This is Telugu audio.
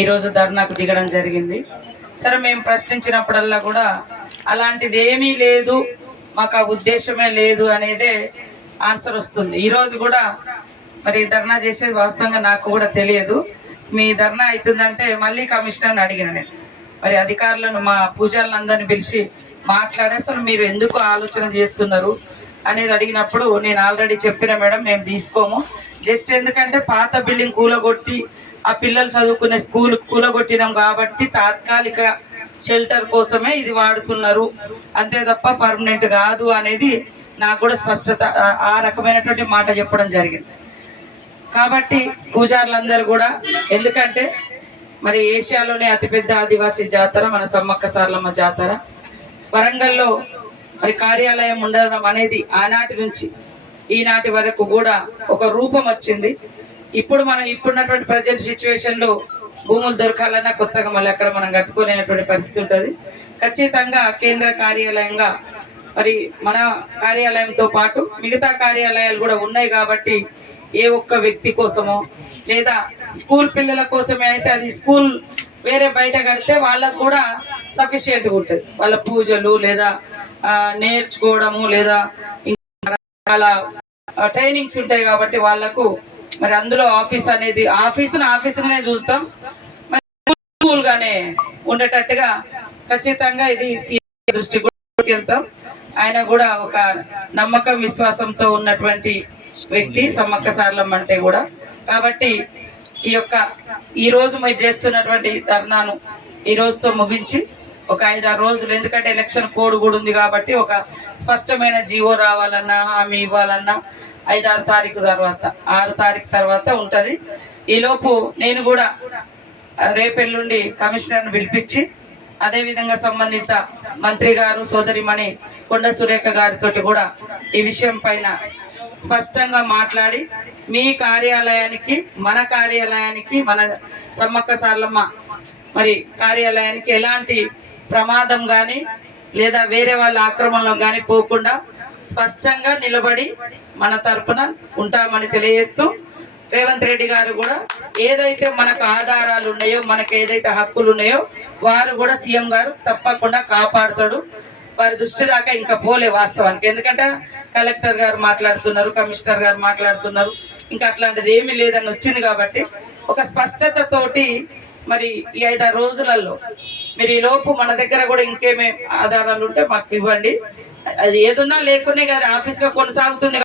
ఈరోజు ధర్నాకు దిగడం జరిగింది. సరే, మేము ప్రశ్నించినప్పుడల్లా కూడా అలాంటిది ఏమీ లేదు, మాకు ఆ ఉద్దేశమే లేదు అనేదే ఆన్సర్ వస్తుంది. ఈరోజు కూడా మరి ధర్నా చేసేది వాస్తవంగా నాకు కూడా తెలియదు. మీ ధర్నా అవుతుందంటే మళ్ళీ కమిషనర్ని అడిగిన నేను, మరి అధికారులను మా పూజారులందరినీ పిలిచి మాట్లాడి అసలు మీరు ఎందుకు ఆలోచన చేస్తున్నారు అనేది అడిగినప్పుడు నేను ఆల్రెడీ చెప్పిన, మేడం మేము తీసుకోము, జస్ట్ ఎందుకంటే పాత బిల్డింగ్ కూలగొట్టి ఆ పిల్లలు చదువుకునే స్కూల్ కూలగొట్టినాం కాబట్టి తాత్కాలిక షెల్టర్ కోసమే ఇది వాడుతున్నారు, అంతే తప్ప పర్మనెంట్ కాదు అనేది నాకు కూడా స్పష్టత, ఆ రకమైనటువంటి మాట చెప్పడం జరిగింది. కాబట్టి పూజారులందరూ కూడా, ఎందుకంటే మరి ఏషియాలోనే అతిపెద్ద ఆదివాసీ జాతర మన సమ్మక్క సారలమ్మ జాతర, వరంగల్లో మరి కార్యాలయం ఉండడం అనేది ఆనాటి నుంచి ఈనాటి వరకు కూడా ఒక రూపం వచ్చింది. ఇప్పుడు మనం ఇప్పుడున్నటువంటి ప్రజెంట్ సిచ్యువేషన్లో భూములు దొరకాలన్నా కొత్తగా మళ్ళీ అక్కడ మనం కట్టుకునేటువంటి పరిస్థితి ఉంటుంది. ఖచ్చితంగా కేంద్ర కార్యాలయంగా మరి మన కార్యాలయంతో పాటు మిగతా కార్యాలయాలు కూడా ఉన్నాయి కాబట్టి ఏ ఒక్క వ్యక్తి కోసమో లేదా స్కూల్ పిల్లల కోసమే అయితే అది స్కూల్ వేరే బయట కడితే వాళ్ళకు కూడా సఫిషియెంట్గా ఉంటుంది. వాళ్ళ పూజలు లేదా నేర్చుకోవడము లేదా చాలా ట్రైనింగ్స్ ఉంటాయి కాబట్టి వాళ్ళకు మరి అందులో ఆఫీస్ అనేది ఆఫీసునే చూస్తాం, మరి స్కూల్ గానే ఉండేటట్టుగా ఖచ్చితంగా ఇది సీఎం దృష్టి కూడా వెళ్తాం. ఆయన కూడా ఒక నమ్మకం విశ్వాసంతో ఉన్నటువంటి వ్యక్తి సమ్మక్క సారలమ్మ అంటే కూడా. కాబట్టి ఈ రోజు మీరు చేస్తున్నటువంటి ధర్నాను ఈ రోజుతో ముగించి ఒక 5-6 రోజులు, ఎందుకంటే ఎలక్షన్ కోడ్ కూడా ఉంది కాబట్టి ఒక స్పష్టమైన జీవో రావాలన్నా హామీ ఇవ్వాలన్నా 5-6 తారీఖు తర్వాత 6 తారీఖు తర్వాత ఉంటుంది. ఈలోపు నేను కూడా రేపెల్లుండి కమిషనర్ను పిలిపించి అదేవిధంగా సంబంధిత మంత్రి గారు సోదరిమణి కొండ సురేఖ గారితో కూడా ఈ విషయం పైన స్పష్టంగా మాట్లాడి మీ కార్యాలయానికి మన సమ్మక్క సారలమ్మ మరి కార్యాలయానికి ఎలాంటి ప్రమాదం కానీ లేదా వేరే వాళ్ళ ఆక్రమణలో కానీ పోకుండా స్పష్టంగా నిలబడి మన తరపున ఉంటామని తెలియజేస్తూ, రేవంత్ రెడ్డి గారు కూడా ఏదైతే మనకు ఆధారాలు ఉన్నాయో, మనకు ఏదైతే హక్కులు ఉన్నాయో వారు కూడా సీఎం గారు తప్పకుండా కాపాడుతాడు. వారి దృష్టి దాకా ఇంకా పోలే వాస్తవానికి, ఎందుకంటే కలెక్టర్ గారు మాట్లాడుతున్నారు, కమిషనర్ గారు మాట్లాడుతున్నారు, ఇంకా అట్లాంటిది ఏమీ లేదని వచ్చింది కాబట్టి ఒక స్పష్టతతోటి మరి ఈ 5-6 రోజులలో మీరు ఈ లోపు మన దగ్గర కూడా ఇంకేమే ఆధారాలు ఉంటే మాకు ఇవ్వండి. అది ఏదున్నా లేకునే కదా ఆఫీస్గా కొనసాగుతుంది.